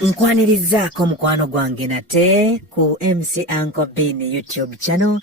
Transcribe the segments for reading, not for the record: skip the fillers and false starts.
Nkwanirizaako mukwano gwange nate ku MC Uncle Bean YouTube channel.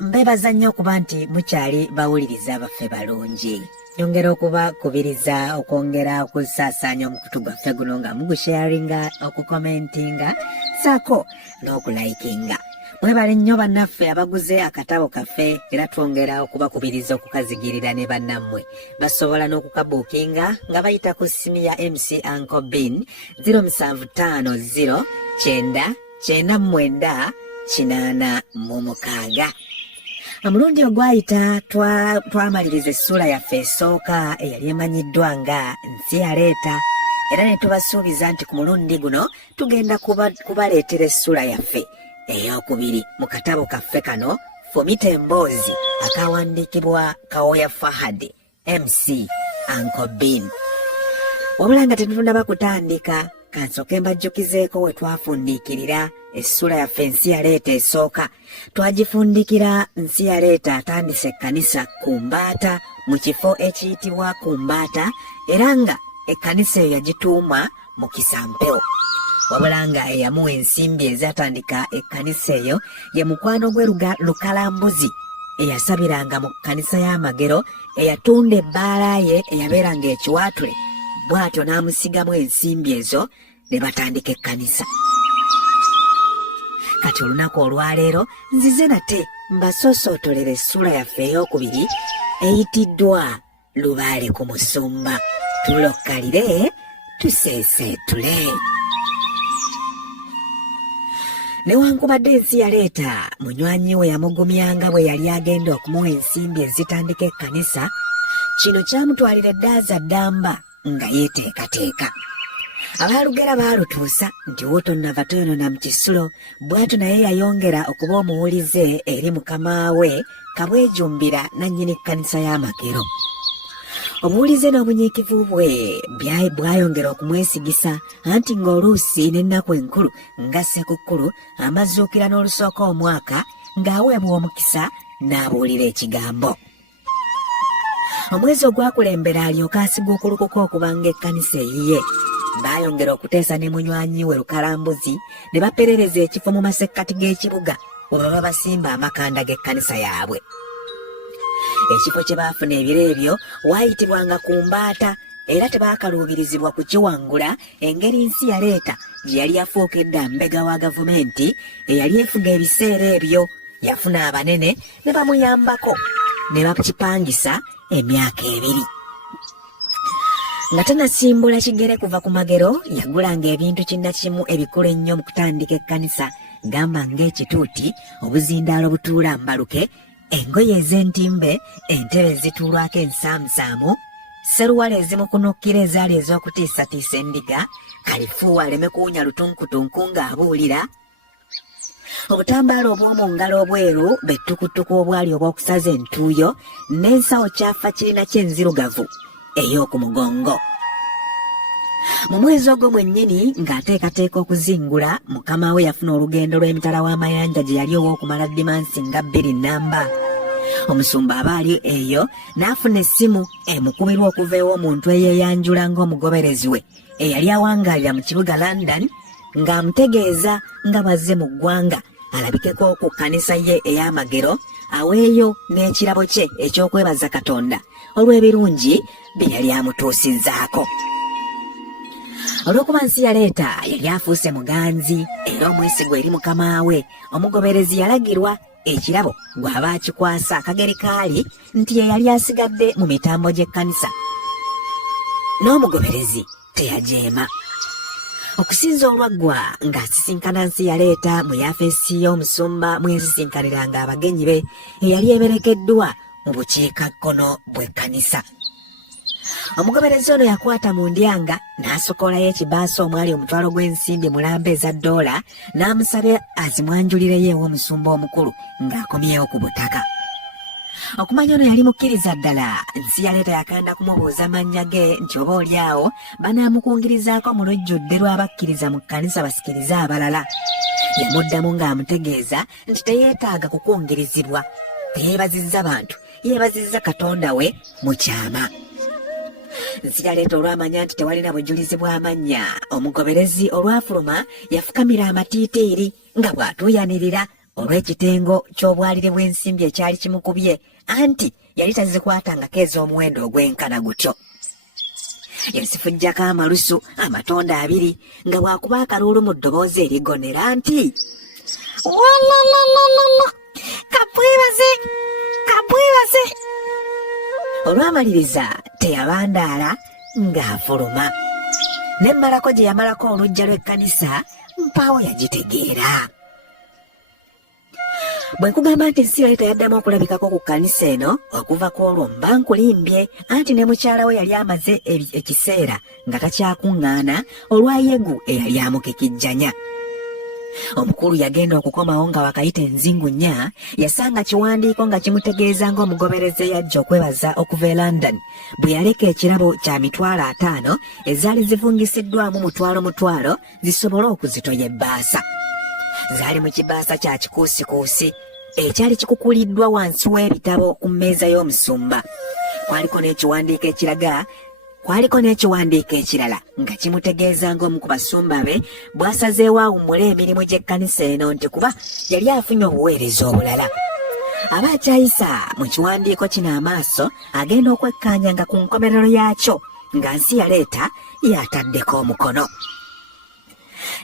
Mbebaza nnyo okuba nti mukyali bawuliriza abaffe balungi. Nyongera okuba kubiriza okwongera okusaasaanya omukutu gwaffe guno nga mugusharinga, okukomentinga, saako n'okulayikinga. Mwebale nnyo bannaffe abaguze akatabo kaffe era twongera okubakubiriza okukazigirira ne bannammwe. Basobola n'okukabuukinga nga bayita ku ssimu ya MC Uncle Bean 0750 999 886. Omulundi ogwayita twamaliriza essula yaffe esooka eyali emanyiddwa nga Nsi Yaleeta, era ne tubasuubiza nti ku mulundi guno tugenda kubaleetera essula yaffe eyokubiri mu katabo kaffe kano Fumita Emboozi akawandiikibwa Kawoya Fahad MC Uncle Bean. Wabula nga tetunaba kutandika, kansooke mbajjukizeeko we twafundiikirira essula yaffe Nsi Yaleeta esooka. Twagifundikira Nsi Yaleeta atandise ekkanisa ku Mbaata mu kifo ekiyitibwa ku Mbaata, era nga ekkanisa eyo yagituuma mu Kisampewo. Wabula nga eyamuwa ensimbi ezatandika ekkanisa eyo ye mukwano gwe Lukalambuzi eyasabiranga mu kkanisa y'Amagero, eyatunda ebbaala ye eyabeeranga ekiwaatule, bw'atyo n'amusigamu ensimbi ezo ne batandika ekkanisa. Kati olunaku olwaleero nzize nate mbasoosootolera essula yaffe ey'okubiri eyitiddwa Lubaale ku Musumba. Tulokkalire tuseeseetule. Newankubadde Nsi Yaleeta munywanyi we yamugumyanga bwe yali agenda okumuwa ensimbi ezitandika ekkanisa, kino kyamutwalira eddaaza ddamba nga yeeteekateeka. Abaalugera baalutuusa nti wotonnava toyonona mu kisulo, bw'atyo naye yayongera okuba omuwulize eri mukama we Kabwejumbira nannyini kkanisa y'Amagero. Obuwulize n'obunyiikivu bwe bwayongera okumwesigisa, anti ng'oluusi n'ennaku enkulu nga Ssekukkulu amazuukira n'olusooka omwaka ng'aweebwa omukisa n'abuulira ekigambo. Omwezi ogwakulembera alyoka asigwa okulukuka okubanga ekkanisa eyiye. Baayongera okuteesa ne munywanyi we Lukalambuzi ne baperereza ekifo mu masekkati g'ekibuga we baba basimba amakanda g'ekkanisa yaabwe. Ekifo kye baafuna ebiro ebyo waayitibwanga ku Mbaata, era tebaakaluubirizibwa kukiwangula, engeri Nsi Yaleeta gye yali afuukedde mbega wa gavumenti eyali efuga ebiseera ebyo. Yafuna abanene ne bamuyambako ne bakipangisa emyaka 2. Nga tanasimbula kigere kuva ku Magero, yagulanga ebintu kinnakimu ebikulu ennyo mu kutandika ekkanisa, gamba ng'ekituuti, obuzindaalo butuula mbaluke, engoye ez'entimbe, entebe ezituulwako ensaamusaamu, seruwale ezimukunukkira ezaali ez'okutiisatiisa endiga, kalifuuwa aleme kuwunya lutunkutunku ng'abuulira, obutambaala obw'omu ngalo obweru bettukutuku obwali obw'okusaza entuuyo, n'ensawo kyafa kirina ky'enzirugavu ey'oku mugongo. Mu mwezi ogwo mwennyini ng'ateekateeka okuzingula, mukama we yafuna olugendo lw'emitala w'amayanja gye yali ow'okumala dimansi nga 2 nnamba. Omusumba abaali eyo n'afuna essimu emukubirwa okuva ew'omuntu eyeeyanjula ng'omugoberezi we eyali awangaalira mu kibuga London, ng'amutegeeza nga bazze mu ggwanga alabikeko ku kkanisa ye ey'Amagero, aweeyo n'ekirabo kye eky'okwebaza Katonda olw'ebirungi bye yali amutuusizzaako. Olw'okuba Nsi Yaleeta yali afuuse muganzi era omwesigwa eri mukama we, omugoberezi yalagirwa ekirabo gw'aba akikwasa akageri kaali nti ye yali asigadde mu mitambo gy'ekkanisa. N'omugoberezi teyajeema. Okusinza olwaggwa ng'asisinkana Nsi Yaleeta mu yaafeesi y'omusumba mwesisinkaniranga abagenyi be eyali eberekeddwa mu bukiikakkono bw'ekkanisa. Omugoberezi ono yakwata mu ndyanga n'asokolayo ekibaasa omwali omutwalo gw'ensimbi mulamba eza $, n'amusabye azimwanjulireyo ew'omusumba omukulu ng'akomyewo ku butaka. Okumanya ono yali mukkiriza ddala, Nsi Yaleeta yakanda kumubuuza mannya ge nti oba oli awo banaamukungirizaako mu lujjudde lw'abakkiriza mu kkanisa basikirize abalala. Yamuddamu ng'amutegeeza nti teyeetaaga kukungirizibwa, teyeebazizza bantu, yeebazizza Katonda we mu kyama. Nziyaleeta olwamanya nti tewalina bujulizi bw'amannya, omugoberezi olwafuluma yafukamira amatiitiiri nga bw'atuuyanirira olw'ekitengo ky'obwalire bw'ensimbi ekyali kimukubye, anti yali tazikwatangako ez'omuwendo ogw'enkana gutyo. Yasifujjako amalusu amatonde 2 nga bw'akuba akaluulu mu ddoboozi erigonera nti, walalalala, kabwebaze, kabwebaze. Olwamaliriza teyabandaala ng'afuluma. Nemmalako gye yamalako olujja lw'ekkanisa, mpaawo yagitegeera. Bwe nkugamba nti Nsiyaleeta yaddamu okulabikako ku kkanisa eno, okuva ku olwo mba nkulimbye, anti ne mukyala we yali amaze ekiseera nga takyakuŋŋaana olwa Yegu eyali amukikijjanya. Omukulu yagenda okukomawo nga wakayita enzingu nnya, yasanga kiwandiiko nga kimutegeeza ng'omugoberezi eyajja okwebaza okuva e London bwe yaleka ekirabo kya $50 ezaali zivungisiddwamu mutwalo zisobole okuzitoya ebbaasa. Zaali mu kibaasa kya kikuusikuusi ekyali kikukuliddwa wansi w'ebitabo ku mmeeza y'omusumba. Kwaliko n'ekiwandiiko ekirala nga kimutegeeza ng'omu ku basumba be bw'asazeewo awummule emirimu gy'ekkanisa eno nti kuba yali afunye obuweereza obulala. Aba akyayisa mu kiwandiiko kino amaaso agenda okwekkaanya nga ku nkomerero yaakyo nga Nsiyaleeta yataddeko omukono.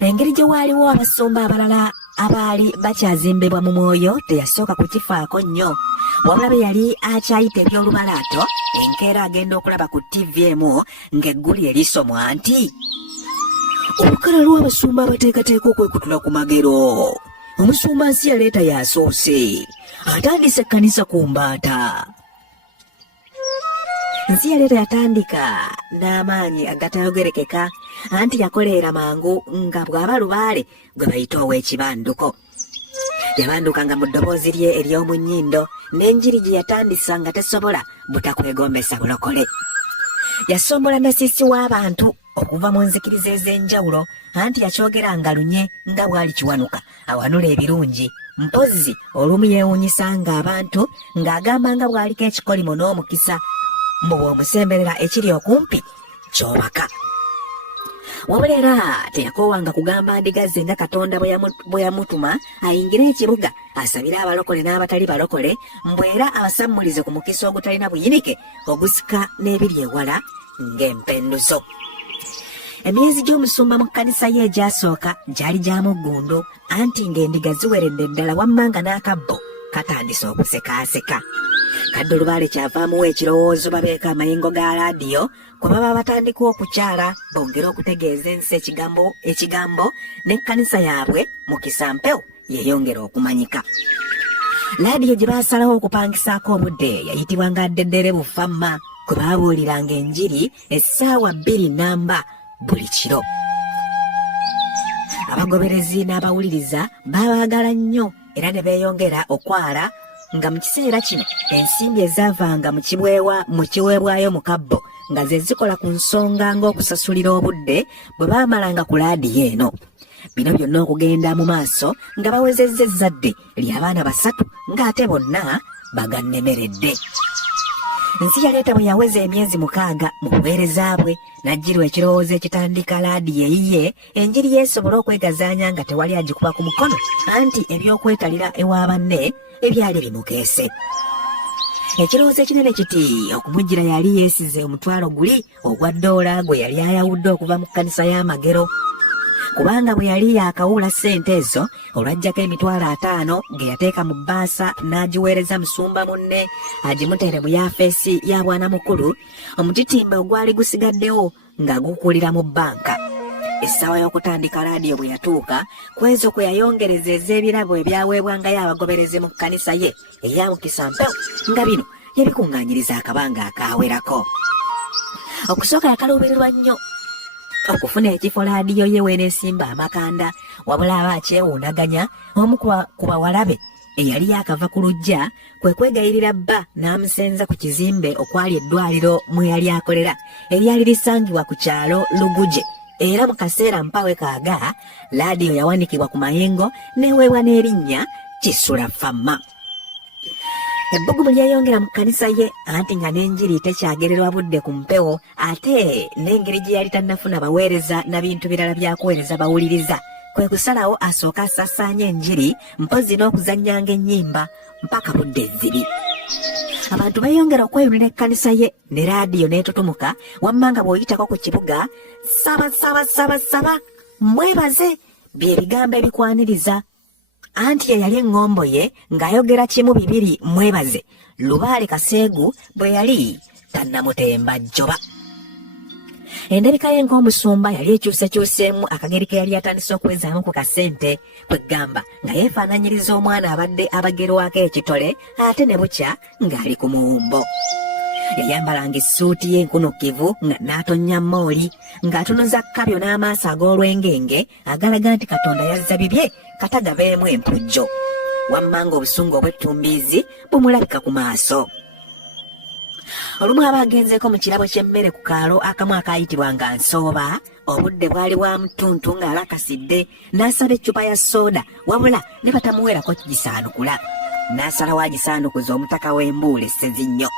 Engeri gye waaliwo abasumba abalala abaali bakyazimbibwa mu mwoyo teyasooka kukifaako nnyo, wabula be yali akyayita eby'olubalaato enkeera agenda okulaba ku TV emu ng'egguli erisomwa nti, olukala lw'abasumba abateekateeka okwekutula ku magero. Omusumba Nsiyaleeta yasoose atandise ekkanisa ku mbaata. Nsiyaleeta yatandika n'amaanyi agatayogerekeka, anti yakoleera mangu nga bw'aba lubaale gwe bayita ow'ekibanduko. Yabandukanga mu ddoboozi lye ery'omu nnyindo, n'enjiri gye yatandisa nga tesobola butakwegombesa bulokole. Yasombola nasisi w'abantu okuva mu nzikiriza ez'enjawulo, anti yakyogeranga lunye nga bw'ali kiwanuka awanula ebirungi. Mpozzi olumu yeewuunyisanga abantu ng'agamba nga bw'aliko ekikolimo n'omukisa mbu bw'omusemberera ekiri okumpi ky'obaka. Wabula era teyakoowanga kugamba ndigaze nga Katonda bwe yamutuma ayingire ekibuga asabire abalokole n'abatali balokole, mbwe era abasammulize ku mukisa ogutalina buyinike ogusika n'ebiri ewala ng'empenduzo. Emyezi gy'omusumba mu kkanisa ye egyasooka gyali gya muggundu, anti ng'endiga ziweredde ddala wamma nga n'akabbo katandise okusekaaseka. Kadde olubaale kyavaamuwo ekirowoozo babeeka amayingo ga laadiyo kwe baba batandika okukyala bongera okutegeeza ensi ekigambo n'ekkanisa yaabwe mu kisampewo yeeyongera okumanyika. Laadiyo gye baasalawo okupangisaako obudde yayitibwanga Ddedderebu Famma, kwe baabuuliranga enjiri essaawa 2 buli kiro. Abagoberezi n'abawuliriza baabaagala nnyo era ne beeyongera okwala nga mu kiseera kino ensimbi ezaavanga mu kiweebwayo mu kabbo nga ze zikola ku nsonga ng'okusasulira obudde bwe baamalanga ku laadiyo eno. Bino byonna okugenda mu maaso nga bawezezza ezzadde ly'abaana 3 ng'ate bonna bagannemeredde. Nsiyaleeta bwe yaweza emyezi 6 mu buweereza bwe n'ajjirwa ekirowoozo ekitandika laadiyo eyiye enjiri yeesobole okwegazaanya nga tewali agikuba ku mukono, anti eby'okwetalira ewa banne ebyali bimukeese. Ekirowoozo ekinene kiti okumujjira yali yeesize omutwalo guli ogwa $, gwe yali ayawudde okuva mu kkanisa y'amagero. Kubanga bwe yali yaakawula ssente ezo olwajjako $50 ge yateeka mu bbaasa n'agiweereza musumba munne agimutere mu yaafeesi ya bwana mukulu, omutitimba ogwali gusigaddewo nga gukulira mu bbanka. Essaawa y'okutandika laadiyo bwe yatuuka, ku ezo kwe yayongereza ez'ebirabo ebyaweebwangayo abagoberezi mu kkanisa ye eyamukisa mpewo, nga bino yabikuŋŋaanyiriza akabanga akaawerako. Okusooka yakaluubirirwa nnyo okufuna ekifo laadiyo ye weeneesimba amakanda, wabula aba akyewuunaganya. Omu ku bawala be eyali yaakava ku luggya kwe kwegayirira bba n'amusenza ku kizimbe okwali eddwaliro mwe yali akolera eryali lisangibwa ku kyalo Luguje, era mu kaseera mpawe kaaga laadiyo yawanikibwa ku mayengo n'eweebwa n'erinnya Kisula Famma. Ebbugumu lyeyongera mu kkanisa ye anti nga n'enjiri tekyagererwa budde ku mpewo ate n'engeri gye yali tannafuna baweereza na bintu birala byakuweereza bawuliriza kwe kusalawo asooka asaasaanya enjiri mpozi n'okuzannyanga ennyimba mpaka budde ezzibi. Abantu beeyongera okweyunira ekkanisa ye ne laadiyo n'etutumuka wamma nga bw'oyitako ku kibuga saba mwebaze bye bigambo ebikwaniriza. Anti ye yali eŋŋombo ye ng'ayogera kimu bibiri mwebaze Lubaale Kaseegu bwe yali tannamutemba jjoba. Endabika ye ng'omusumba yali ekyusekyuseemu akageri ke yali atandise okwezaamu ku kasente kwe ggamba nga yeefaananyiriza omwana abadde abagerwako ekitole ate ne bukya ng'ali ku muwumbo. Yayambalanga essuuti ye enkunukivu nga n'atonnya mooli ng'atunuza kkabyo n'amaaso ag'olwengenge agalaga nti Katonda yazza bibye katagabeemu empujjo. Wamma ng'obusungu obw'ettumbiizi bumulabika ku maaso. Olumu aba agenzeeko mu kirabo ky'emmere ku kaalo akamu akaayitibwanga Nsooba, obudde bwali bwa mutuntu ng'alakasidde n'asala eccupa ya sooda wabula ne batamuweerako gisaanukula. N'asalawo agisaanukuza omutaka w'embuule Ssezinnyo.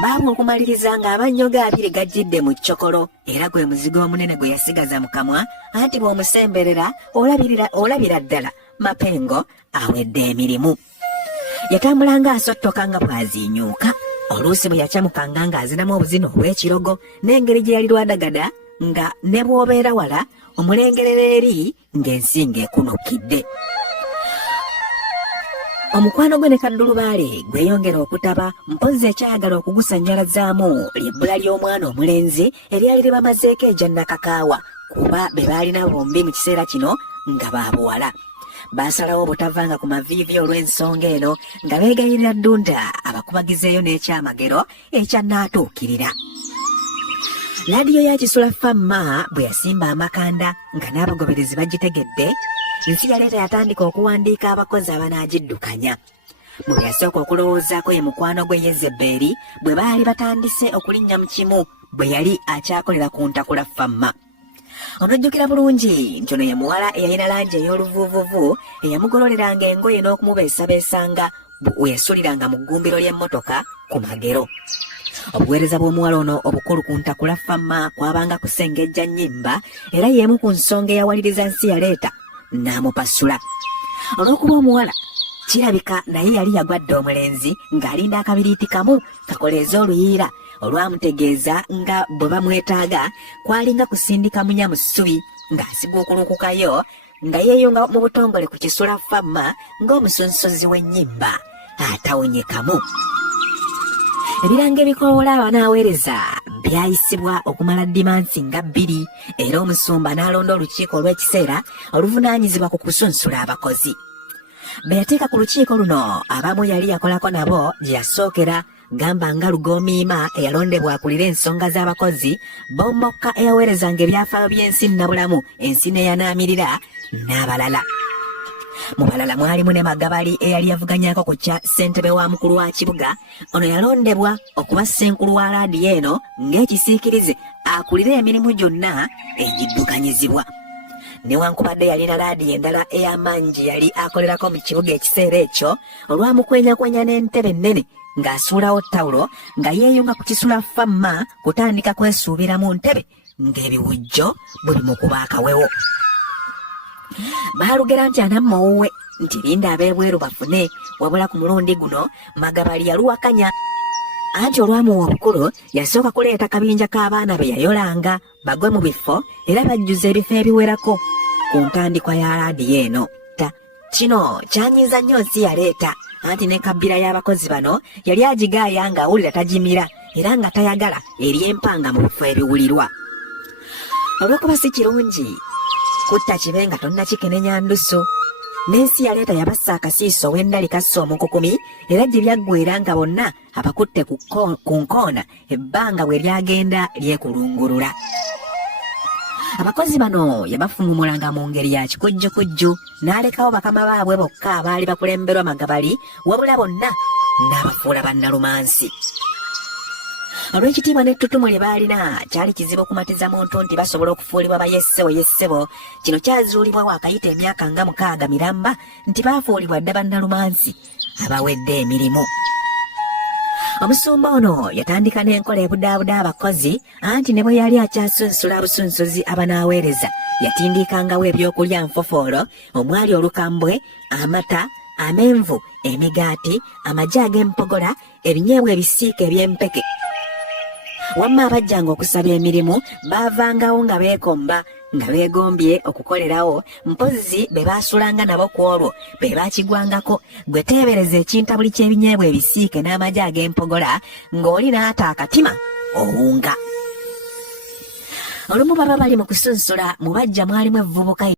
Baamu okumaliriza ng'abannyoga abiri gajjidde mu ccokolo era gwe muzigo omunene gwe yasigaza mu kamwa anti bw'omusemberera olabira ddala mapengo awedde emirimu. Yatambulanga asottoka nga bw'aziinyuuka. Oluusi bwe yacamukanga ng'azinamu obuzina obw'ekirogo n'engeri gye yali lwadagada nga ne bw'obeera wala omulengerera eri ng'ensinga ekunukidde. Omukwano gwe ne Kaddulubaale gweyongera okutaba mpozi ekyayagala okugusannyalazaamu ly'ebbula ly'omwana omulenzi eryali libamazeeko ejjannakakaawa kuba be baalina bombi mu kiseera kino nga baabuwala. Baasalawo obutavanga ku maviivi olw'ensonga eno nga beegayirira ddunda abakubagizeeyo n'ekyamagero ekyannaatuukirira. Laadiyo ya Kisula Famma bwe yasimba amakanda nga n'abagoberezi bagitegedde, ensi yaleeta yatandika okuwandiika abakozi abanaagiddukanya. Mu bwe yasooka okulowoozaako ye mukwano gwe Yezebbeeri bwe baali batandise okulinnya mu kimu bwe yali akyakolera ku ntakula Famma. Onojjukira bulungi nti ono ye muwala eyalina langi ey'oluvuuvuvu eyamugololeranga engoye n'okumubeesabeesanga bwe yasuliranga mu ggumbiro ly'emmotoka ku Magero. Obuweereza bw'omuwala ono obukulu ku ntakula Famma kwabanga kusengejja nnyimba era y'emu ku nsonga eyawaliriza nsi yaleeta n'amupasula. Olw'okuba omuwala kirabika naye yali yagwadde omulenzi ng'alinda akabiriiti kamu kakoleeza oluyiira olwamutegeeza nga bwe bamwetaaga kwalinga kusindika munya mu ssubi ng'asiga okulukukayo nga yeeyunga mu butongole ku Kisula Famma ng'omusunsozi w'ennyimba atawonyekamu. Ebiranga ebikoola abanaaweereza byayisibwa okumala dimansi nga 2 era omusumba n'alonda olukiiko olw'ekiseera oluvunaanyizibwa ku kusunsula abakozi. Be yateeka ku lukiiko luno abamu yali yakolako nabo gye yasookera gamba nga Lugoomiima eyalondebwa akulira ensonga z'abakozi, Bommokka eyaweerezanga ebyafaayo by'ensi nnabulamu ensi n'eyanaamirira n'abalala. Mu balala mwalimu ne Magabali eyali yavuganyaako ku kya ssentebe wa mukulu wa kibuga. Ono yalondebwa okuba ssenkulu wa laadiyo eno ng'ekisiikirize akulire emirimu gyonna egiddukanyizibwa. Newankubadde yalina laadiyo endala ey'amaanyi gye yali akolerako mu kibuga ekiseera ekyo, olwamukwenyakwenya n'entebe ennene ng'asuulawo ttawulo nga yeeyunga ku Kisula Famma kutandika kwesuubira mu ntebe ng'ebiwujjo buli mu kuba akawewo. Baalugera nti anamma owuwe nti linda ab'ebweru bafune, wabula ku mulundi guno Magabali yaluwakanya anti olwamuwa obukulu yasooka kuleeta kabinja k'abaana be yayolanga bagwe mu bifo era bajjuza ebifo ebiwerako ku ntandikwa ya laadiyo eno. Kino kyanyiiza nnyo nsi yaleeta anti ne kabbira y'abakozi bano yali agigaaya ng'awulira tagimira era nga tayagala eri empanga mu bifo ebiwulirwa. Olw'okuba si kirungi kutta kibe nga tonnakikenenya ndusu, n'ensi yaleeta yabassa akasiiso w'endali kassa omukukumi era gye byaggweera nga bonna abakutte ku nkoona ebbanga bwe lyagenda lyekulungulula. Abakozi bano yabafumumulanga mu ngeri ya kikujjukujju n'alekawo bakama baabwe bokka abaali bakulemberwa Magabali wabula bonna n'abafuula bannalumansi. olw'ekitiibwa n'ettutumu lye baalina kyali kizibu okumatiza muntu nti basobola okufuulibwa bayessebo. Kino kyazuulibwa waakayita emyaka nga 6 miramba nti baafuulibwa dda bannalumansi abawedde emirimu. Omusumba ono yatandika n'enkola ebudaabuda abakozi anti ne bwe yali akyasunsula abusunsuzi abanaaweereza yatindiikangawo ebyokulya nfofoolo omwali olukambwe, amata, amenvu, emigaati, amagi ag'empogola, ebinyeebwa ebisiike eby'empeke. Wamma abajjanga okusaba emirimu baavangawo nga beekomba nga beegombye okukolerawo, mpozi be baasulanga nabo ku olwo be baakigwangako. Gwe teebereza ekintabuli ky'ebinyeebwa ebisiike n'amagi ag'empogola ng'oli n'ata akatima owunga. Olumu baba bali mu kusunsula mu bajja mwalimu evvubuka